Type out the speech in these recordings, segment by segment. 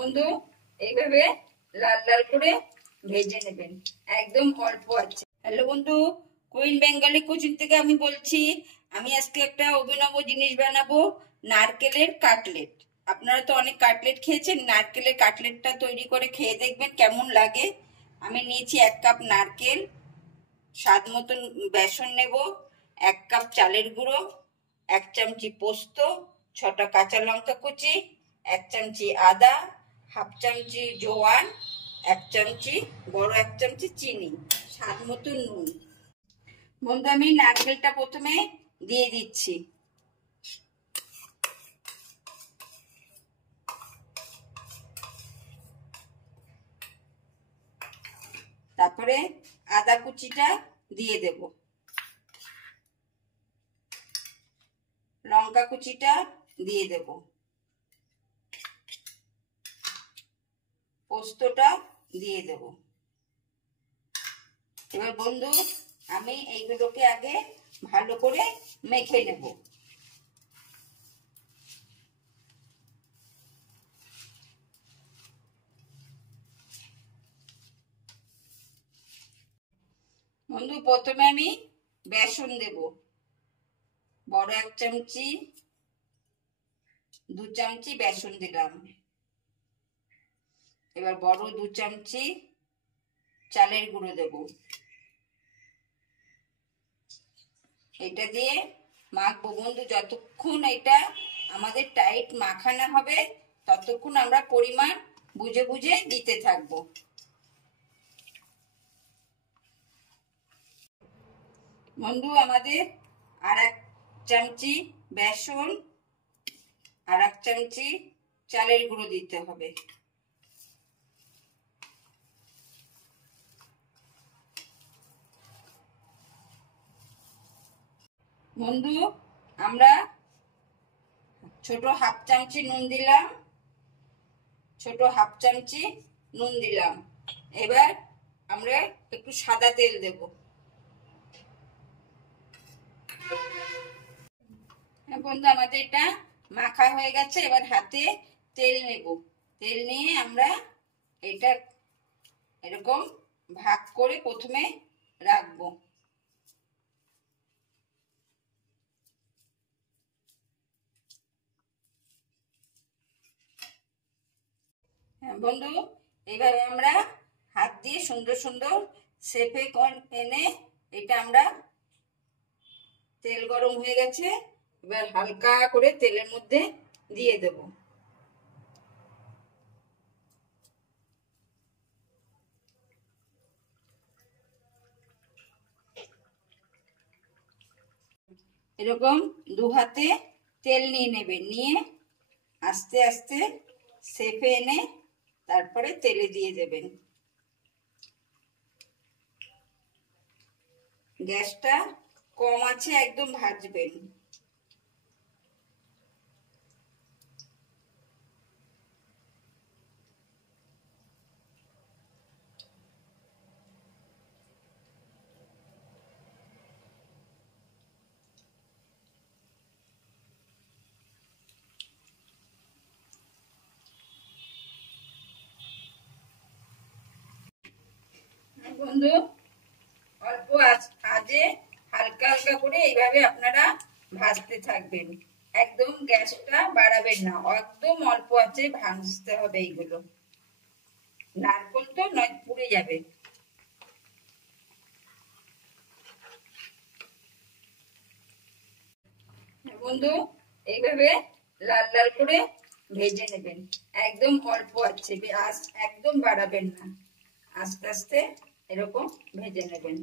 বন্ধু এইভাবে লাল লাল করে ভেজে নেবেন, একদম অল্প আছে। হ্যালো বন্ধু, কুইন বেঙ্গলি কুচিন থেকে আমি বলছি। আমি আজকে একটা অভিনব জিনিস বানাবো, নারকেলের কাটলেট। আপনারা তো অনেক কাটলেট খেয়েছেন, নারকেলের কাটলেটটা তৈরি করে খেয়ে দেখবেন কেমন লাগে। আমি নিয়েছি 1 কাপ নারকেল, স্বাদ মতন বেসন নেব, 1 কাপ চালের গুঁড়ো, 1 চামচি পোস্ত, 6টা কাঁচা লঙ্কা কুচি, 1 চামচি আদা, হাফ চামচি জোয়ান, 1 চামচি বড় 1 চামচি চিনি, স্বাদ মতো নুন। বন্ধু আমি নারকেলটা প্রথমে দিয়ে দিচ্ছি। তারপরে আদা কুচিটা দিয়ে দেব, লঙ্কা কুচিটা দিয়ে দেব, পোস্তটা দিয়ে দেব। এবার বন্ধু আমি এইগুলোকে আগে ভালো করে মেখে নেব। বন্ধু প্রথমে আমি বেসন দেব, বড় 1 চামচি, 2 চামচি বেসন দিলাম। এবার বড় 2 চামচি চালের গুঁড়ো দেব। এটা দিয়ে মাখবো বন্ধু, যতক্ষণ এটা আমাদের টাইট মাখানো হবে ততক্ষণ আমরা পরিমাণ বুঝে বুঝে দিতে থাকবো। বন্ধু আমাদের আর 1 চামচি বেসন আর 1 চামচি চালের গুঁড়ো দিতে হবে। বন্ধু আমরা ছোট হাফ চামচি নুন দিলাম, ছোট হাফ চামচি নুন দিলাম। এবার আমরা একটু সাদা তেল দেব। বন্ধু আমাদের এটা মাখা হয়ে গেছে, এবার হাতে তেল নেব। তেল নিয়ে আমরা এটা এরকম ভাগ করে প্রথমে রাখবো। বন্ধু এইভাবে আমরা হাত দিয়ে সুন্দর সুন্দর শেপে এনে এটা আমরা, তেল গরম হয়ে গেছে, এবার হালকা করে তেলের মধ্যে দিয়ে দেব। এরকম 2 হাতে তেল নিয়ে নেবেন, নিয়ে আস্তে আস্তে শেপে এনে তারপরে তেলে দিয়ে দেবেন। গ্যাসটা কম আছে একদম ভাজবেন। বন্ধু অল্প আঁচে হালকা হালকা করে এইভাবে আপনারা ভাজতে থাকবেন, একদম গ্যাসটা বাড়াবেন না, একদম অল্প আঁচে ভাজতে হবে। এইগুলো নারকেল তো নয় পুড়ে যাবে। বন্ধু এইভাবে লাল লাল করে ভেজে নেবেন, একদম অল্প আছে, একদম বাড়াবেন না, আস্তে আস্তে এরকম ভেজে নেবেন।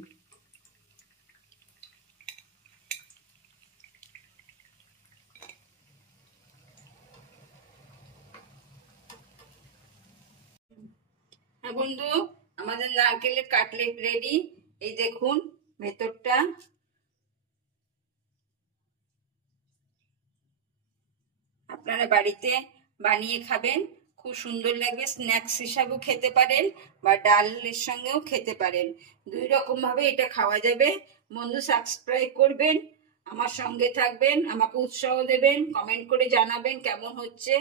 বন্ধু আমাদের নারকেলের কাটলেট রেডি। এই দেখুন ভেতরটা। আপনারা বাড়িতে বানিয়ে খাবেন, খুব সুন্দর লাগবে। স্ন্যাক্স হিসাবেও খেতে পারেন বা ডালের সঙ্গেও খেতে পারেন, 2 রকম ভাবে এটা খাওয়া যাবে। বন্ধু সাবস্ক্রাইব করবেন, আমার সঙ্গে থাকবেন, আমাকে উৎসাহ দেবেন, কমেন্ট করে জানাবেন কেমন হচ্ছে।